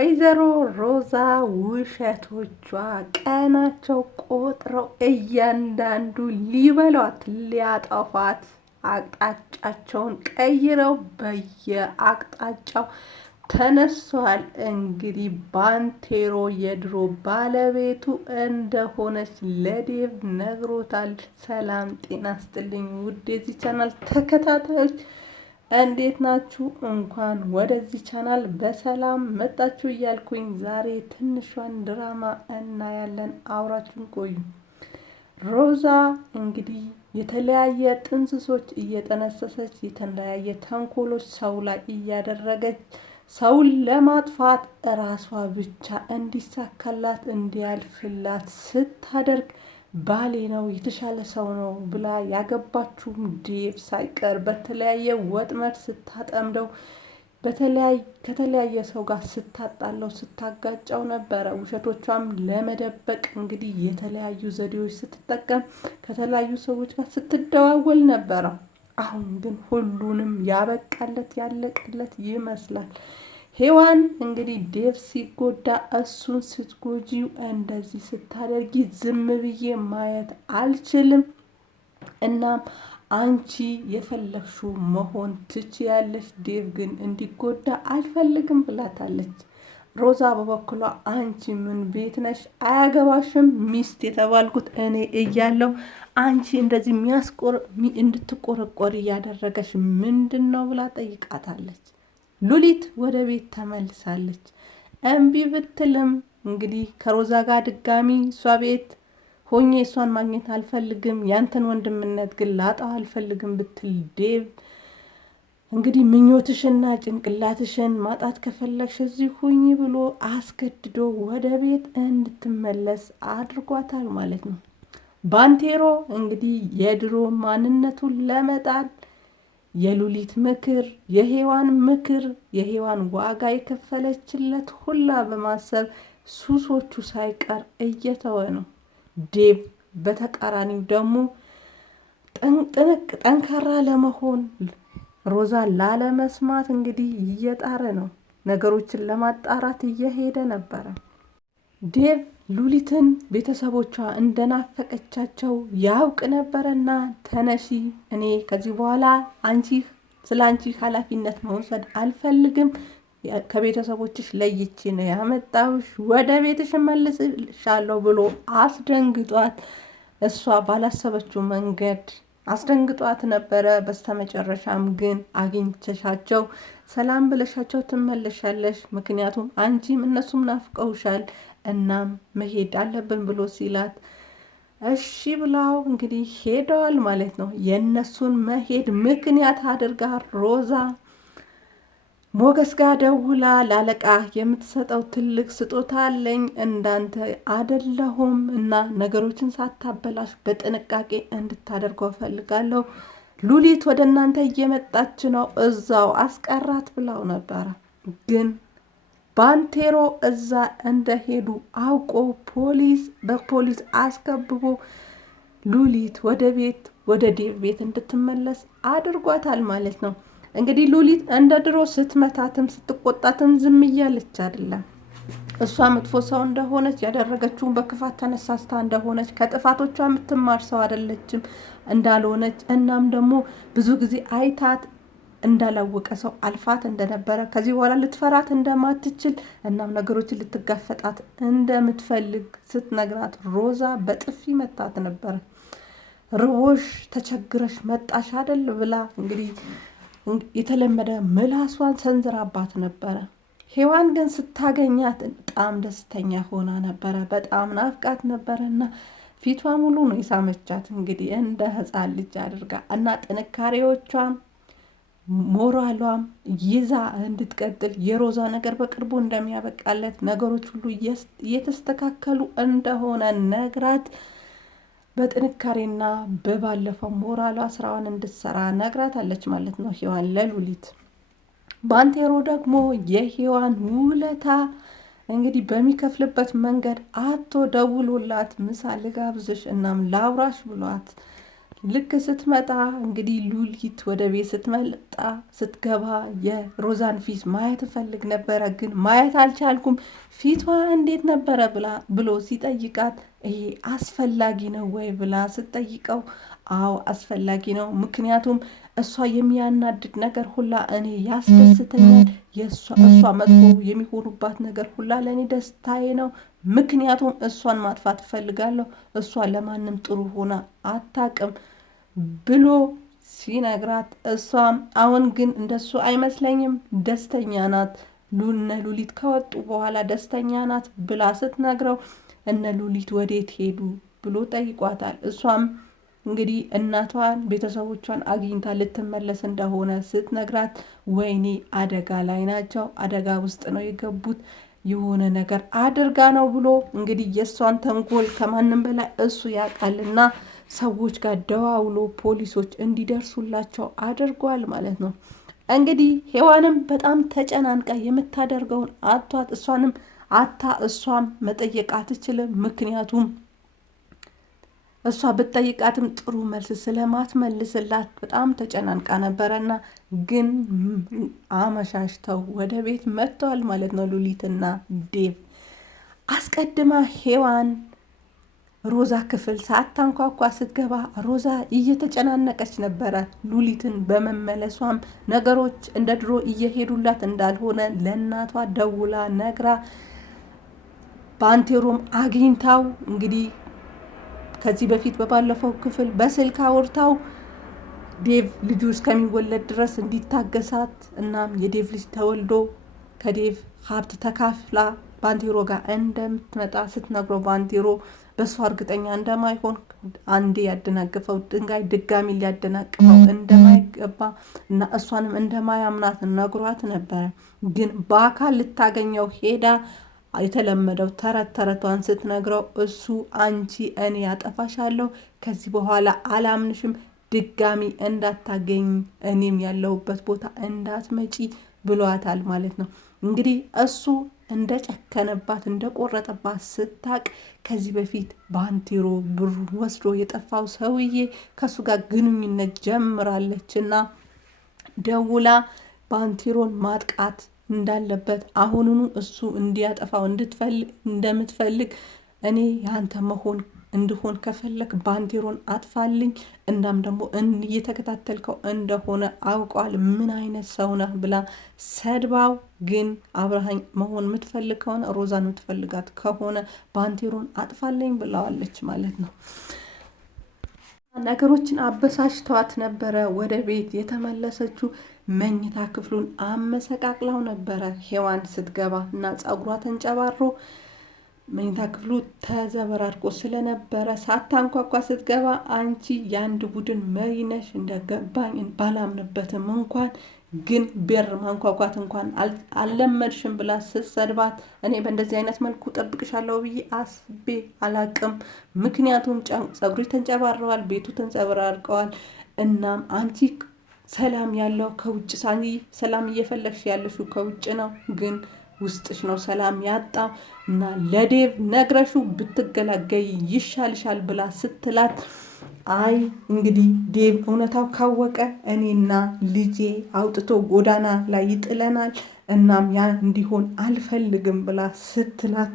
ወይዘሮ ሮዛ ውሸቶቿ ቀናቸው ቆጥረው እያንዳንዱ ሊበሏት ሊያጠፏት አቅጣጫቸውን ቀይረው በየአቅጣጫው ተነሷል። እንግዲህ ባንቴሮ የድሮ ባለቤቱ እንደሆነች ለዴቭ ነግሮታል። ሰላም ጤና ስጥልኝ ውድ የዚህ ቻናል ተከታታዮች እንዴት ናችሁ? እንኳን ወደዚህ ቻናል በሰላም መጣችሁ እያልኩኝ ዛሬ ትንሿን ድራማ እናያለን። አብራችሁን ቆዩ። ሮዛ እንግዲህ የተለያየ ጥንስሶች እየጠነሰሰች የተለያየ ተንኮሎች ሰው ላይ እያደረገች ሰውን ለማጥፋት እራሷ ብቻ እንዲሳካላት እንዲያልፍላት ስታደርግ ባሌ ነው የተሻለ ሰው ነው ብላ ያገባችውም ዴቭ ሳይቀር በተለያየ ወጥመድ ስታጠምደው ከተለያየ ሰው ጋር ስታጣለው ስታጋጨው ነበረ። ውሸቶቿም ለመደበቅ እንግዲህ የተለያዩ ዘዴዎች ስትጠቀም ከተለያዩ ሰዎች ጋር ስትደዋወል ነበረ። አሁን ግን ሁሉንም ያበቃለት ያለቀለት ይመስላል። ሔዋን እንግዲህ ዴቭ ሲጎዳ እሱን ስትጎጂው እንደዚህ ስታደርጊ ዝም ብዬ ማየት አልችልም። እናም አንቺ የፈለግሽው መሆን ትችያለሽ፣ ዴቭ ግን እንዲጎዳ አልፈልግም ብላታለች። ሮዛ በበኩሏ አንቺ ምን ቤት ነሽ? አያገባሽም። ሚስት የተባልኩት እኔ እያለሁ አንቺ እንደዚህ እንድትቆረቆር እያደረገሽ ምንድን ነው ብላ ጠይቃታለች። ሉሊት ወደ ቤት ተመልሳለች። እምቢ ብትልም እንግዲህ ከሮዛ ጋር ድጋሚ እሷ ቤት ሆኜ እሷን ማግኘት አልፈልግም፣ ያንተን ወንድምነት ግን ላጣው አልፈልግም ብትል ዴቭ እንግዲህ ምኞትሽና ጭንቅላትሽን ማጣት ከፈለግሽ እዚህ ሁኚ ብሎ አስገድዶ ወደ ቤት እንድትመለስ አድርጓታል ማለት ነው። ባንቴሮ እንግዲህ የድሮ ማንነቱን ለመጣል የሉሊት ምክር፣ የሔዋን ምክር፣ የሔዋን ዋጋ የከፈለችለት ሁላ በማሰብ ሱሶቹ ሳይቀር እየተወ ነው። ዴቭ በተቃራኒው ደግሞ ጠንካራ ለመሆን ሮዛን ላለመስማት እንግዲህ እየጣረ ነው። ነገሮችን ለማጣራት እየሄደ ነበረ። ዴቭ ሉሊትን ቤተሰቦቿ እንደናፈቀቻቸው ያውቅ ነበረና ተነሺ፣ እኔ ከዚህ በኋላ ስለ አንቺ ኃላፊነት መውሰድ አልፈልግም፣ ከቤተሰቦችሽ ለይቼ ነው ያመጣሁሽ፣ ወደ ቤትሽ እመልስሻለሁ ብሎ አስደንግጧት እሷ ባላሰበችው መንገድ አስደንግጧት ነበረ። በስተመጨረሻም ግን አግኝተሻቸው ሰላም ብለሻቸው ትመለሻለሽ፣ ምክንያቱም አንቺም እነሱም ናፍቀውሻል፣ እናም መሄድ አለብን ብሎ ሲላት እሺ ብላው እንግዲህ ሄደዋል ማለት ነው። የእነሱን መሄድ ምክንያት አድርጋ ሮዛ ሞገስ ጋር ደውላ ላለቃ የምትሰጠው ትልቅ ስጦታ አለኝ እንዳንተ አደለሁም እና ነገሮችን ሳታበላሽ በጥንቃቄ እንድታደርገው ፈልጋለሁ፣ ሉሊት ወደ እናንተ እየመጣች ነው፣ እዛው አስቀራት ብላው ነበረ። ግን ባንቴሮ እዛ እንደሄዱ አውቆ በፖሊስ አስከብቦ ሉሊት ወደ ዴቭ ቤት እንድትመለስ አድርጓታል ማለት ነው። እንግዲህ ሉሊት እንደ ድሮ ስትመታትም ስትቆጣትም ዝም እያለች አይደለም። እሷ መጥፎ ሰው እንደሆነች ያደረገችውን በክፋት ተነሳስታ እንደሆነች ከጥፋቶቿ የምትማር ሰው አይደለችም እንዳልሆነች፣ እናም ደግሞ ብዙ ጊዜ አይታት እንዳላወቀ ሰው አልፋት እንደነበረ ከዚህ በኋላ ልትፈራት እንደማትችል እናም ነገሮችን ልትጋፈጣት እንደምትፈልግ ስትነግራት ሮዛ በጥፊ መታት ነበረ። ርቦሽ ተቸግረሽ መጣሽ አይደል ብላ እንግዲህ የተለመደ ምላሷን ሰንዝራባት ነበረ። ሔዋን ግን ስታገኛት በጣም ደስተኛ ሆና ነበረ። በጣም ናፍቃት ነበረ እና ፊቷ ሙሉ ነው የሳመቻት እንግዲህ እንደ ሕፃን ልጅ አድርጋ እና ጥንካሬዎቿም ሞራሏም ይዛ እንድትቀጥል የሮዛ ነገር በቅርቡ እንደሚያበቃለት ነገሮች ሁሉ እየተስተካከሉ እንደሆነ ነግራት በጥንካሬና በባለፈው ሞራሏ ስራዋን እንድትሰራ ነግራታለች ማለት ነው ሔዋን ለሉሊት። ባንቴሮ ደግሞ የሔዋን ውለታ እንግዲህ በሚከፍልበት መንገድ አቶ ደውሎላት ምሳ ልጋብዝሽ እናም ላውራሽ ብሏት ልክ ስትመጣ እንግዲህ ሉሊት ወደ ቤት ስትገባ የሮዛን ፊት ማየት እፈልግ ነበረ፣ ግን ማየት አልቻልኩም። ፊቷ እንዴት ነበረ ብሎ ሲጠይቃት ይሄ አስፈላጊ ነው ወይ ብላ ስትጠይቀው አዎ አስፈላጊ ነው፣ ምክንያቱም እሷ የሚያናድድ ነገር ሁላ እኔ ያስደስተኛል፣ እሷ መጥፎ የሚሆኑባት ነገር ሁላ ለእኔ ደስታዬ ነው፣ ምክንያቱም እሷን ማጥፋት እፈልጋለሁ፣ እሷ ለማንም ጥሩ ሆና አታቅም ብሎ ሲነግራት እሷም አሁን ግን እንደሱ አይመስለኝም፣ ደስተኛ ናት፣ እነ ሉሊት ከወጡ በኋላ ደስተኛ ናት ብላ ስትነግረው እነ ሉሊት ወዴት ሄዱ ብሎ ጠይቋታል። እሷም እንግዲህ እናቷን ቤተሰቦቿን አግኝታ ልትመለስ እንደሆነ ስትነግራት ወይኔ አደጋ ላይ ናቸው፣ አደጋ ውስጥ ነው የገቡት፣ የሆነ ነገር አድርጋ ነው ብሎ እንግዲህ የእሷን ተንኮል ከማንም በላይ እሱ ያውቃልና ሰዎች ጋር ደዋውሎ ፖሊሶች እንዲደርሱላቸው አድርጓል ማለት ነው። እንግዲህ ሔዋንም በጣም ተጨናንቃ የምታደርገውን አቷት እሷንም እሷም መጠየቅ አትችልም፣ ምክንያቱም እሷ ብትጠይቃትም ጥሩ መልስ ስለማትመልስላት በጣም ተጨናንቃ ነበረና ግን አመሻሽተው ወደ ቤት መጥተዋል ማለት ነው። ሉሊትና ዴቭ አስቀድማ ሔዋን ሮዛ ክፍል ሳታንኳኳ ስትገባ ሮዛ እየተጨናነቀች ነበረ። ሉሊትን በመመለሷም ነገሮች እንደ ድሮ እየሄዱላት እንዳልሆነ ለእናቷ ደውላ ነግራ ባንቴሮም አግኝታው እንግዲህ ከዚህ በፊት በባለፈው ክፍል በስልክ አውርታው ዴቭ ልጁ እስከሚወለድ ድረስ እንዲታገሳት እናም የዴቭ ልጅ ተወልዶ ከዴቭ ሀብት ተካፍላ ባንቴሮ ጋር እንደምትመጣ ስትነግረው ባንቴሮ በእሷ እርግጠኛ እንደማይሆን አንዴ ያደናገፈው ድንጋይ ድጋሚ ሊያደናቅፈው እንደማይገባ እና እሷንም እንደማያምናት ነግሯት ነበረ። ግን በአካል ልታገኘው ሄዳ የተለመደው ተረቷን ስትነግረው እሱ አንቺ እኔ ያጠፋሻለሁ፣ ከዚህ በኋላ አላምንሽም፣ ድጋሚ እንዳታገኝ፣ እኔም ያለሁበት ቦታ እንዳትመጪ ብሏታል ማለት ነው። እንግዲህ እሱ እንደጨከነባት እንደቆረጠባት ስታቅ ከዚህ በፊት ባንቴሮ ብሩ ወስዶ የጠፋው ሰውዬ ከሱ ጋር ግንኙነት ጀምራለች እና ደውላ ባንቴሮን ማጥቃት እንዳለበት አሁኑኑ እሱ እንዲያጠፋው እንደምትፈልግ እኔ ያንተ መሆን እንድሆን ከፈለክ ባንቴሮን አጥፋልኝ፣ እናም ደግሞ እየተከታተልከው እንደሆነ አውቀዋል፣ ምን አይነት ሰው ነህ ብላ ሰድባው፣ ግን አብረሃኝ መሆን የምትፈልግ ከሆነ ሮዛን የምትፈልጋት ከሆነ ባንቴሮን አጥፋልኝ ብለዋለች ማለት ነው። ነገሮችን አበሳጭተዋት ነበረ ወደ ቤት የተመለሰችው። መኝታ ክፍሉን አመሰቃቅላው ነበረ ሔዋን ስትገባ እና ፀጉሯ ተንጨባሮ መኝታ ክፍሉ ተዘበራርቆ ስለነበረ ሳታንኳኳ ስትገባ አንቺ የአንድ ቡድን መሪ ነሽ፣ እንደገባኝ ባላምንበትም እንኳን ግን በር ማንኳኳት እንኳን አልለመድሽም ብላ ስትሰድባት እኔ በእንደዚህ አይነት መልኩ ጠብቅሻለሁ ብዬ አስቤ አላቅም፣ ምክንያቱም ፀጉሪ ተንጨባረዋል፣ ቤቱ ተንጸበራርቀዋል፣ እናም አንቺ ሰላም ያለው ከውጭ ሰላም እየፈለግሽ ያለሽው ከውጭ ነው፣ ግን ውስጥሽ ነው ሰላም ያጣው እና ለዴቭ ነግረሹ ብትገላገይ ይሻልሻል ብላ ስትላት አይ እንግዲህ ዴቭ እውነታው ካወቀ እኔና ልጄ አውጥቶ ጎዳና ላይ ይጥለናል፣ እናም ያ እንዲሆን አልፈልግም ብላ ስትላት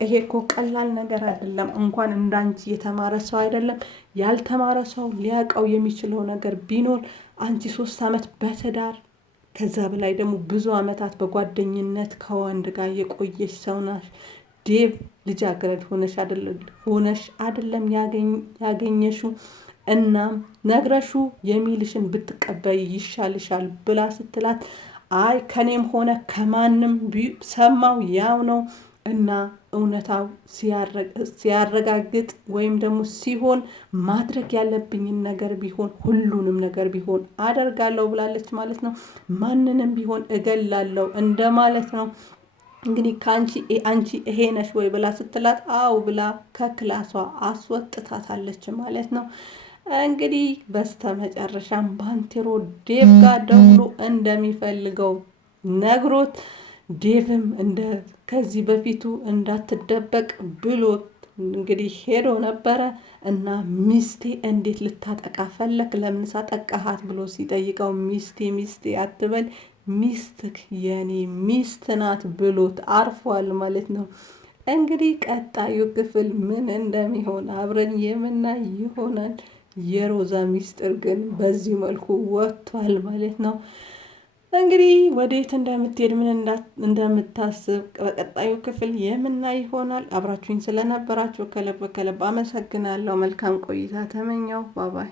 ይሄ እኮ ቀላል ነገር አይደለም፣ እንኳን እንዳንቺ የተማረ ሰው አይደለም ያልተማረ ሰው ሊያውቀው የሚችለው ነገር ቢኖር አንቺ 3 ዓመት በትዳር ከዛ በላይ ደግሞ ብዙ ዓመታት በጓደኝነት ከወንድ ጋር የቆየሽ ሰው ናሽ። ዴቭ ልጃገረድ ሆነሽ አይደለም ያገኘሽው፣ እናም ነግረሹ የሚልሽን ብትቀበይ ይሻልሻል ብላ ስትላት አይ ከኔም ሆነ ከማንም ሰማው ያው ነው እና እውነታው ሲያረጋግጥ ወይም ደግሞ ሲሆን ማድረግ ያለብኝን ነገር ቢሆን ሁሉንም ነገር ቢሆን አደርጋለሁ ብላለች ማለት ነው። ማንንም ቢሆን እገላለሁ እንደማለት ነው። እንግዲህ አንቺ ይሄ ነሽ ወይ ብላ ስትላት አው ብላ ከክላሷ አስወጥታታለች ማለት ነው። እንግዲህ በስተመጨረሻም ባንቴሮ ዴቭ ጋር ደውሎ እንደሚፈልገው ነግሮት ዴቭም ከዚህ በፊቱ እንዳትደበቅ ብሎ እንግዲህ ሄዶ ነበረ እና ሚስቴ እንዴት ልታጠቃ ፈለክ? ለምን ሳጠቃሃት ብሎ ሲጠይቀው ሚስቴ አትበል ሚስትክ የኔ ሚስት ናት ብሎት አርፏል ማለት ነው። እንግዲህ ቀጣዩ ክፍል ምን እንደሚሆን አብረን የምናይ ይሆናል። የሮዛ ሚስጥር ግን በዚህ መልኩ ወጥቷል ማለት ነው። እንግዲህ ወዴት እንደምትሄድ ምን እንደምታስብ በቀጣዩ ክፍል የምናይ ይሆናል። አብራችሁኝ ስለነበራችሁ ከልብ ከልብ አመሰግናለሁ። መልካም ቆይታ ተመኘው። ባባይ